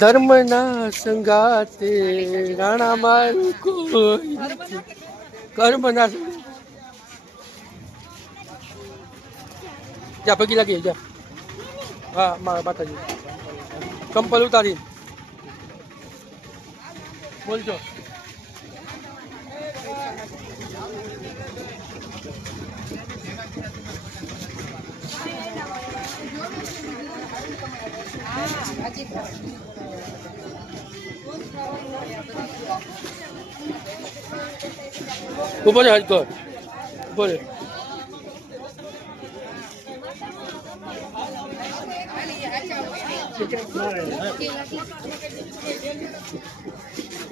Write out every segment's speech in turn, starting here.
ધર્મના સંગાતે રાણા મારું કોઈ કર્મના જા પગી લાગી જા. હા મારા માતાજી ચંપલ ઉતારી બોલજો. ઉપર હાથ કર ઉપર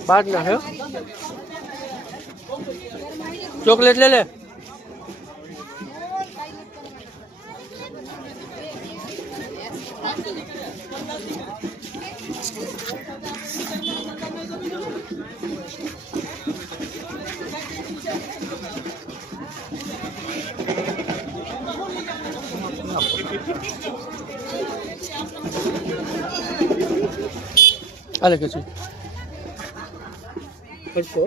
બાદ ના હે ચોકલેટ લે લે. હાલે કે છે કરશો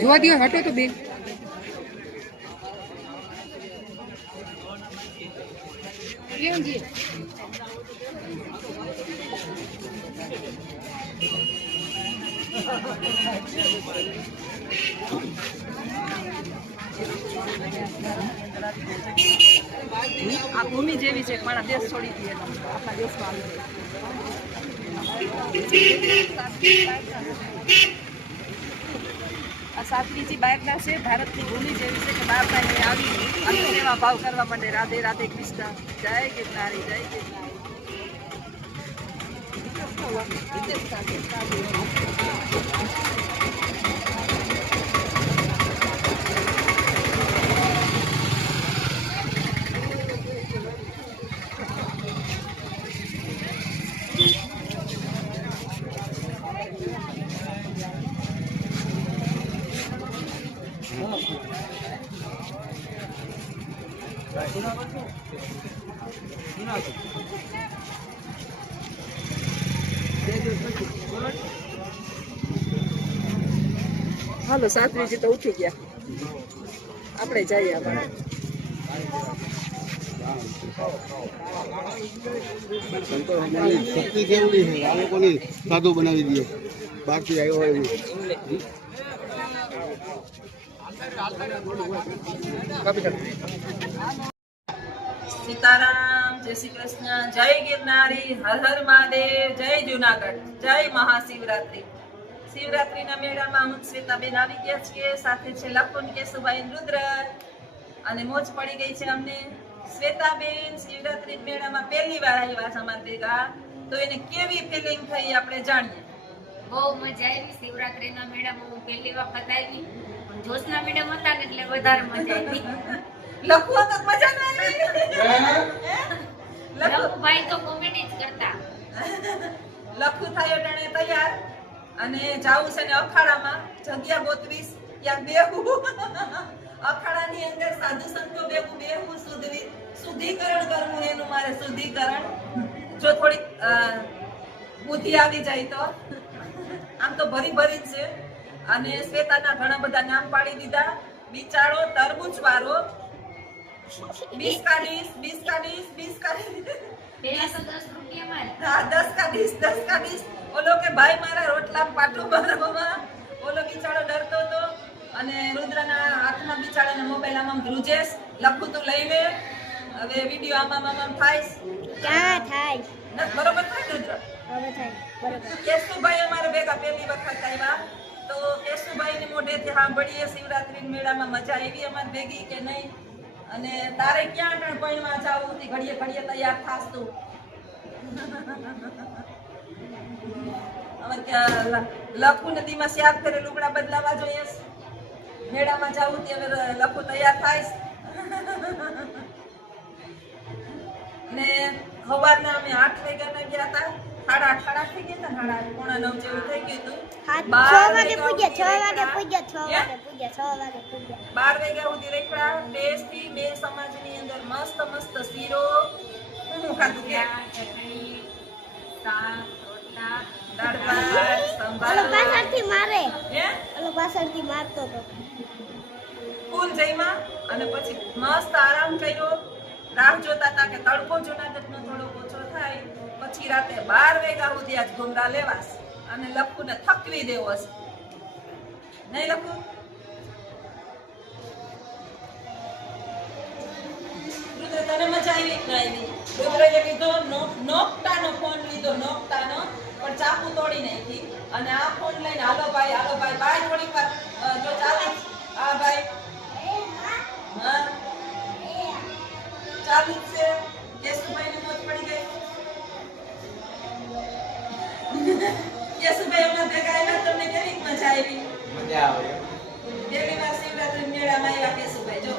જોવા દો હટો તો બેન. આ ભૂમિ જેવી છે પણ દેશ છોડી દઈએ આપણા દેશમાં આ સાત્રીજી બાયકના છે. ભારતની ભૂમિ જેવી છે કે બહારના અહીં આવી અને સેવા ભાવ કરવા માટે રાધે રાધે કૃષ્ણ. જય ગિરનારી જય ગિરનારી. હાલો સાત્રીજી તો ઉઠી ગયા, આપણે જઈએ. આપણે શક્તિ કેવડી છે આ લોકોની સાદું બનાવી દઈએ બાકી આવ્યો હોય એવું. સીતારામ, જય શ્રી કૃષ્ણ, જય ગિરનારી, હર હર મહાદેવ, જય જુનાગઢ, જય મહાશિવરાત્રી. શિવરાત્રીના મેળામાં હું શ્વેતાબેન આવી ગયા છીએ. સાથે છે લખન કેશુભાઈ રુદ્ર અને મોજ પડી ગઈ છે અમને. શ્વેતાબેન શિવરાત્રી મેળામાં પહેલી વાર આવ્યા છે અમારા ભેગા, તો એને કેવી ફિલિંગ થઈ આપણે જાણીએ. બહુ મજા આવી. શિવરાત્રીના મેળામાં હું પહેલી વખત આવી. જોશના મેડમ હતા ને એટલે વધારે મજા આવી. લખવું તો મજા ના આવી. લખુભાઈ તો કોમેડી જ કરતા. લખવું થાય એટલે તૈયાર અને જાવું છે ને અખાડામાં જગ્યા ગોતવીશ ત્યાં બેહું. અખાડાની અંદર સાધુ સંતો બેહું શુદ્ધિકરણ કરવું એનું મારે શુદ્ધિકરણ. જો થોડીક બુદ્ધિ આવી જાય તો. આમ તો ભરી ભરી જ છે. અને શ્વેતાના ઘણા બધા નામ પાડી દીધા. બિચારો તરબૂચ વાળો 20 का 20 હા 10 का 20 ઓલો કે ભાઈ મારા રોટલા પાટું મારવામાં. ઓલો બિચારો ડરતો હતો અને રુદ્રના હાથમાં બિચારાના મોબાઈલ આમ ધ્રુજેશ. લખું તું લઈ લે. હવે વિડિયો આમ થાય ક્યાં થાય બરોબર થાય રુદ્ર બરોબર થાય બરોબર. કેશુભાઈ અમારે ભેગા પહેલી વખત આવ્યા તો કેશુભાઈની મોઢેથી સાંભળીએ શિવરાત્રી મેળામાં મજા આવી અમારી ભેગી કે નહીં. અને તારે ક્યાં ટણપણમાં જાવું હતી ઘડીએ ઘડીએ તૈયાર થાસ તું. લખુ નદીમાં શ્યાર ફેરે લુગડા બદલાવા જોઈએ. મેળામાં જાવું તે હવે લખુ તૈયાર થાય. ને સવારના અમે 8 વાગ્યાના ગયા હતા. 8:30 થઈ ગયા હતા. 8:30 પોણા 9 જેવું થઈ ગયું હતું. 6 12 વાગે પૂજ્યા 6 વાગે રેખડા. પૂજ્યા 6 હે? વાગે પૂજ્યા 6 વાગે પૂજ્યા 12 વાગ્યા સુધી રેખડા ટેસ્ટથી બે સમાજની અંદર મસ્ત મસ્ત શીરો હું ખાધું કે ચટણી શાક રોટલા દાળ ભાત ઓલો સંભાર પાછળથી મારે હે ઓલો પાછળથી મારતો તો ફૂલ જઈમાં અને પછી મસ્ત આરામ કર્યો રાહ જોતા હતા કે તડકો જુનાગઢનો થોડો ઓછો થાય પછી રાતે 12 વાગ્યા સુધી આજ ઘુમરા લેવાસ અને લખુને થકવી દેવો છે નહીં લખુ રુદ્ર તને મજા આવી કે ના આવી રુદ્રએ લીધો નોકટાનો ફોન લીધો નોકટાનો પણ ચાકુ તોડી નાખી અને આ ફોન લઈને હાલો ભાઈ બાય થોડીક વાર જો ચાલે આ ભાઈ હા ચાલુ જ છે કેશુભાઈની મોજ પડી ગઈ કેશુભાઈ હમણાં ભેગા આવ્યા તમને કેવી મજા આવી પહેલી વાર શિવરાત્રી મેળામાં આવ્યા કેશુભાઈ જો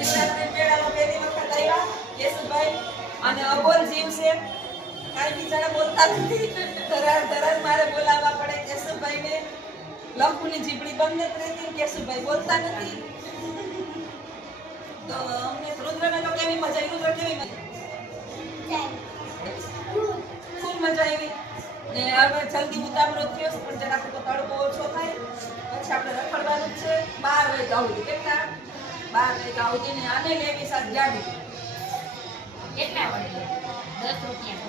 શિવરાત્રી મેળામાં પહેલી વખત આવ્યા કેશુભાઈ અને અબોલ જીવ છે કાંઈ બિચારા બોલતા નથી ધરાર મારે બોલાવવા પડે કેશુભાઈને લખુની જીભડી બંધ જ રહેતી કેશુભાઈ બોલતા નથી તો અમને રુદ્રને તો કેવી મજા આવી રુદ્ર કેવી મજા ખૂબ મજા આવી ને હવે જલ્દી ઉતાવળો થયો છે પણ જરાક તો તડકો ઓછો થાય પછી આપણે રખડવાનું જ છે 12 વાગ્યા સુધી કેટલા 12 વાગ્યા સુધી ને આને લેવી સાથ ગાડી કેટલા વડે 10 રૂપિયા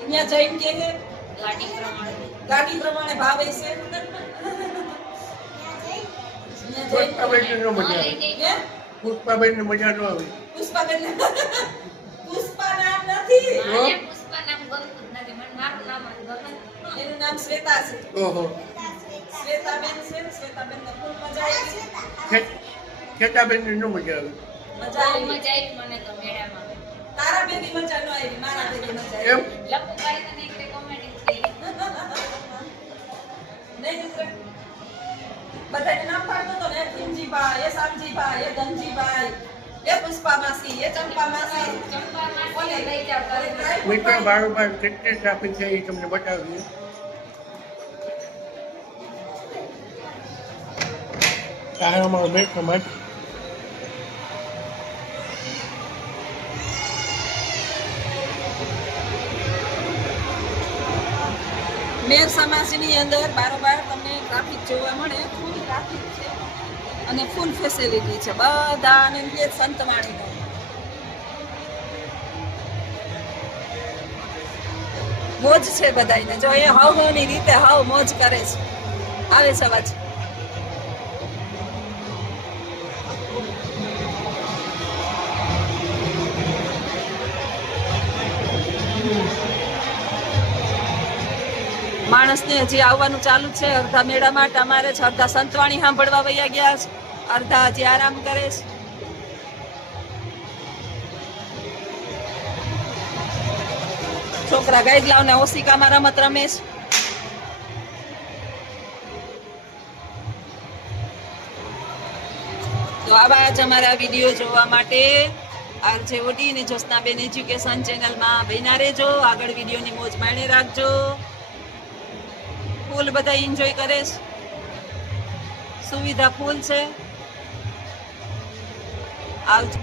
અહીંયા જઈને કે ગાડી પ્રમાણે ભાવે છે પુષ્પાબેનને મજા આવે હે? પુષ્પાબેનને મજા ન આવે પુષ્પાબેન પુષ્પા નામ નથી મને પુષ્પા નામ ગમતું જ નથી મને મારું નામ જ ગમે એનું નામ શ્વેતા છે ઓહો શ્વેતાબેન છે શ્વેતાબેન ને ખૂબ મજા આવી ખેતાબેનને ન મજા આવે મજા બહુ આવી મજા આવી મને તો મેળામાં તારા બેબી મજા ન આવી મારા બેબી મજા એમ આવી લપુભાઈ તો નીકળે કોમેડી કરી નહીં દીકરા બધાને નામ પાડતો તો ને કિમજીભાઈ એ શામજીભાઈ એ ધનજીભાઈ એ પુષ્પા માસી એ ચંપા માસી ચંપા માસી લઈ જાવ કરે મિત્રો બારોબાર કેટલી ટ્રાફિક છે એ તમને બતાવીએ આ અમારો બેટ સમાજ મેર સમાજની અંદર બારોબાર તમને ટ્રાફિક જોવા મળે ફૂલ ટ્રાફિક છે અને ફૂલ ફેસિલિટી છે બધા આનંદ લે સંતવાણીનો મોજ છે બધાયને જો એ હાવની રીતે હાવ મોજ કરે છે આવે છે અવાજ માણસને હજી આવવાનું ચાલુ છે અડધા મેળામાં અમારે છે અડધા સંતવાણી સાંભળવા વયા ગયા છે અડધા હજી આરામ કરે છે છોકરા ગાઈડલાવ ને ઓશિકામાં રમત રમે છે તો આવા જ અમારા વિડીયો જોવા માટે આરજે ઓડી અને જ્યોત્સનાબેન એજ્યુકેશન ચેનલમાં બન્યા રહેજો આગળ વિડીયોની મોજ માણી રાખજો ફૂલ બધા એન્જોય કરે છે સુવિધા ફૂલ છે આવજો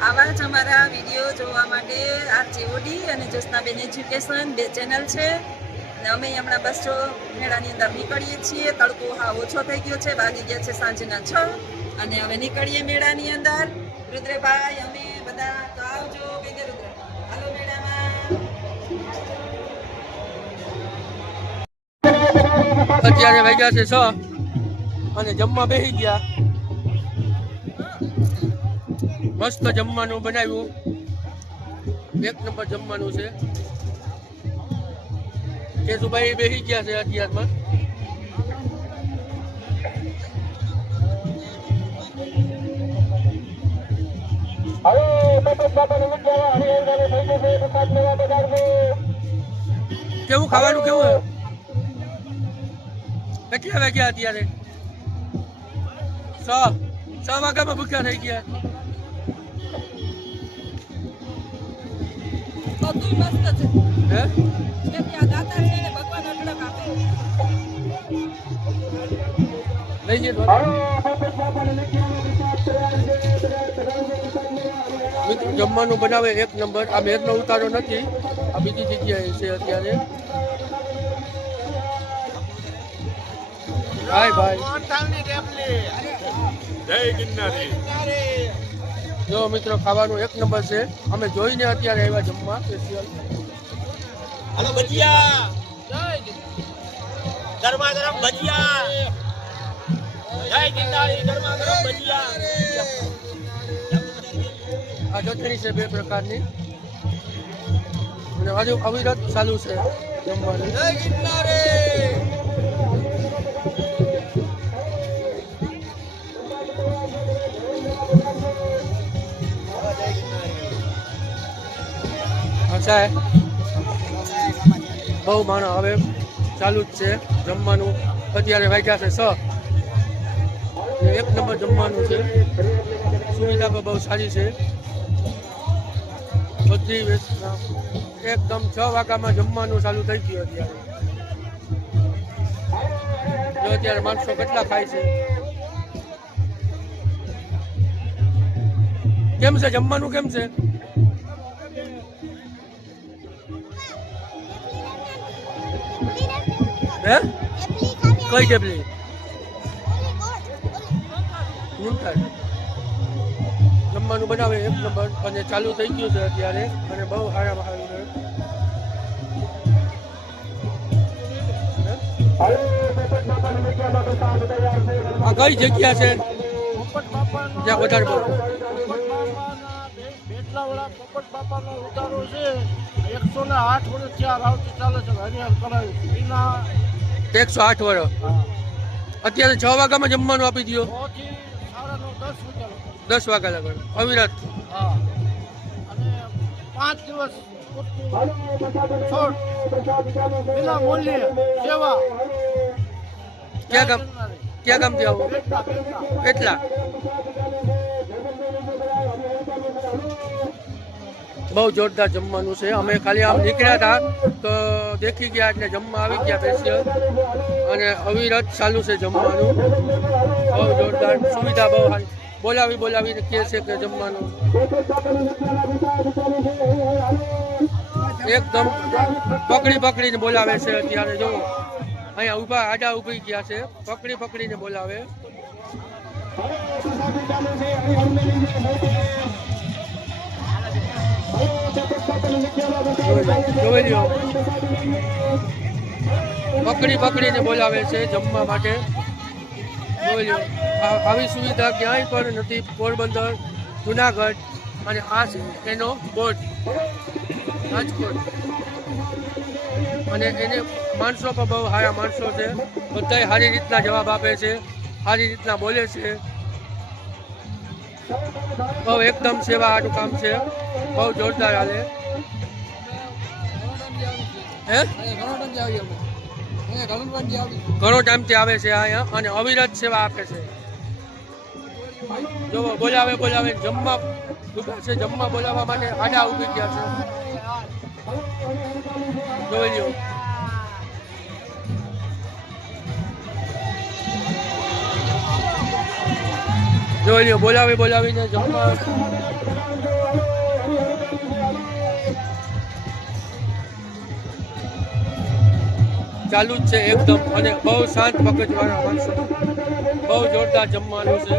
આવા જ અમારા વિડીયો જોવા માટે આરજે ઓડી અને જ્યોત્સનાબેન એજ્યુકેશન બે ચેનલ છે અને અમે હમણાં બસ જો મેળાની અંદર નીકળીએ છીએ તડકો હા ઓછો થઈ ગયો છે વાગી ગયા છે સાંજના 6 અને હવે નીકળીએ મેળાની અંદર રુદ્રભાઈ અમે બધા તો આવજો કે રુદ્ર હાલો મેળામાં અત્યારે વાગ્યા છે 6 અને જમવા બેસી ગયા મસ્ત જમવાનું બનાવ્યું એક નંબર જમવાનું છે કેશુભાઈ બેસી ગયા છે અત્યારમાં કેવું ખાવાનું કેવું કેટલા વાગ્યા અત્યારે 6 વાગ્યામાં ભૂખ્યા થઈ ગયા બધું મસ્ત છે હે જે ત્યાં દાતા છે ને ભગવાન અઢળક આપે લઈ જઈએ મિત્રો જમવાનું બનાવે એક નંબર. આ મેરનો ઉતારો નથી, આ બીજી જગ્યાએ છે અત્યારે. હાય ભાઈ જો મિત્રો ખાવાનું એક નંબર છે. અમે જોઈને અત્યારે આવ્યા જમવા સ્પેશિયલ. હલો ભજીયા, ગરમા ગરમ ભજીયા, જય ગિરનારી, ગરમા ગરમ ભજીયા. આ ચટણી છે બે પ્રકારની અને હજુ અવિરત ચાલુ છે જમવાનું. જય ગિરનારી. અચ્છા બહુ માણસ હવે ચાલુ જ છે જમવાનું. અત્યારે વાગ્યા છે 6 ને એક નંબર જમવાનું છે. સુવિધા પણ બહુ સારી છે બધી એકદમ 6 વાગ્યામાં જમવાનું ચાલુ થઈ ગયું. અત્યારે જો અત્યારે માણસો કેટલા ખાય છે. કેમ છે જમવાનું કેમ છે? હે કઈ ટેબલી જમવાનું બનાવે એક નંબર અને ચાલુ થઈ ગયું છે અત્યારે અને બહુ સારા સારું છે. આ કઈ જગ્યા છે જ્યાં વધારે બહુ બેટલાવાળા પોપટ બાપાનો ઉતારો છે. 108 વર્ષથી આ રાવટી ચાલે છે. હરિયાણ કરાવ્યું એના 108 વર્ષ. અત્યારે 6 વાગ્યામાં જમવાનું આપી દો. 9 થી 9:30 10 વાગ્યા લગન અવિરત. હા અને 5 દિવસ છોડ વિના મૂલ્યે સેવા. ક્યાં ગામથી આવો? કેટલા? બહુ જોરદાર જમવાનું છે. અમે ખાલી આમ નીકળ્યા હતા તો દેખી ગયા એટલે જમવા આવી ગયા સ્પેશિયલ અને અવિરત ચાલુ છે જમવાનું. બહુ જોરદાર સુવિધા બહુ સારી. બોલાવીને કહે છે કે જમવાનું એકદમ પકડીને બોલાવે છે. અત્યારે જો અહીંયા ઊભા આડા ઊભી ગયા છે, પકડીને બોલાવે. જોઈ લ્યો પકડીને બોલાવે છે જમવા માટે. જોઈ લ્યો આવી સુવિધા ક્યાંય પણ નથી. પોરબંદર, જુનાગઢ અને આ છે એનો બોર્ડ રાજકોટ. અને એને માણસો પણ બહુ સારા માણસો છે. બધાય સારી રીતના જવાબ આપે છે, સારી રીતના બોલે છે. બહુ એકદમ સેવા આટું કામ છે. બહુ જોરદાર હાલે. હે ઘણો ટાઈમથી આવે છે અહીંયા અને અવિરત સેવા આપે છે. જો બોલાવે જમવા ઉભા છે. જમવા બોલાવવા માટે આડા ઉભી ગયા છે. જોઈ લ્યો બોલાવીને જમવા. ચાલુ જ છે એકદમ અને બહુ શાંત મગજવાળા માણસો. બહુ જોરદાર જમવાનું છે.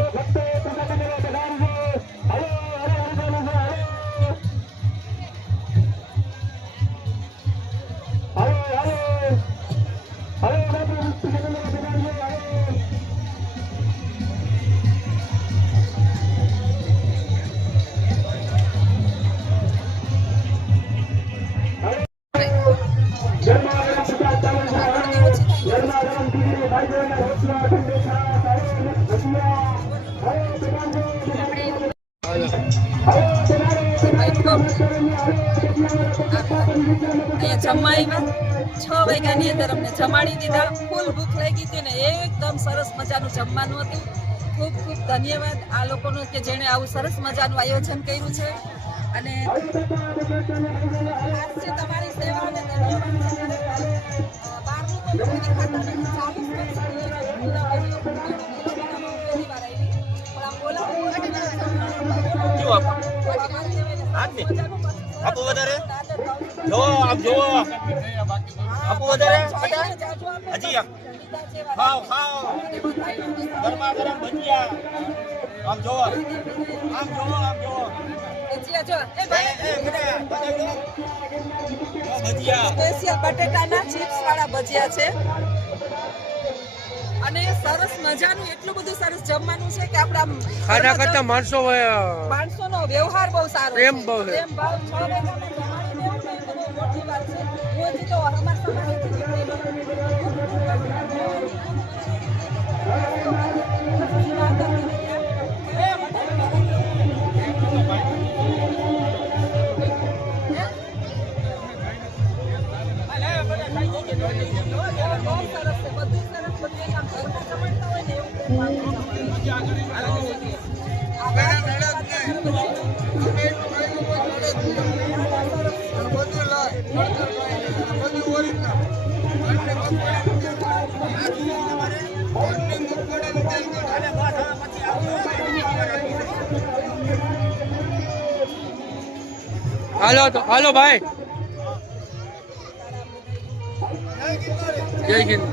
જમવા આવ્યા 6 વાગ્યાની અંદર અમને જમાડી દીધા. ફૂલ ભૂખ લાગી હતી ને એકદમ સરસ મજાનું જમવાનું હતું. ખૂબ ધન્યવાદ આ લોકોનો કે જેણે આવું સરસ મજાનું આયોજન કર્યું છે. અને ખાસ છે તમારી સેવા અને ધન્યવાદ છે ત્યારે બહારનું કોઈ ખરીદી ખાતા નથી 40 વર્ષ પહેલી વાર આવી પણ આમ બોલાવું કેવું આપો આપો વધારે જો આપ જોવો આપો વધારે હજી ખાઓ ખાઓ ગરમા ગરમ ભજીયા આમ જોવો આમ જોવો આમ જોવો ભજીયા સ્પેશિયલ બટેટાના ચિપ્સ વાળા ભજીયા છે અને સરસ મજાનું એટલું બધું સરસ જમવાનું છે કે આપણા ખાધા કરતા માણસો માણસોનો વ્યવહાર બહુ સારો પ્રેમ બહુ છે. પ્રેમ ભાવ 6 વાગ્યામાં જમાડી દેવું ને એ બહુ મોટી વાત છે હું હજી તો અમારા સમાજથી બહુ સરસ છે બધું સરસ બધું આમ ઘરમાં જમાડતા હોય ને હાલો તો હાલો ભાઈ જય હિન્દ.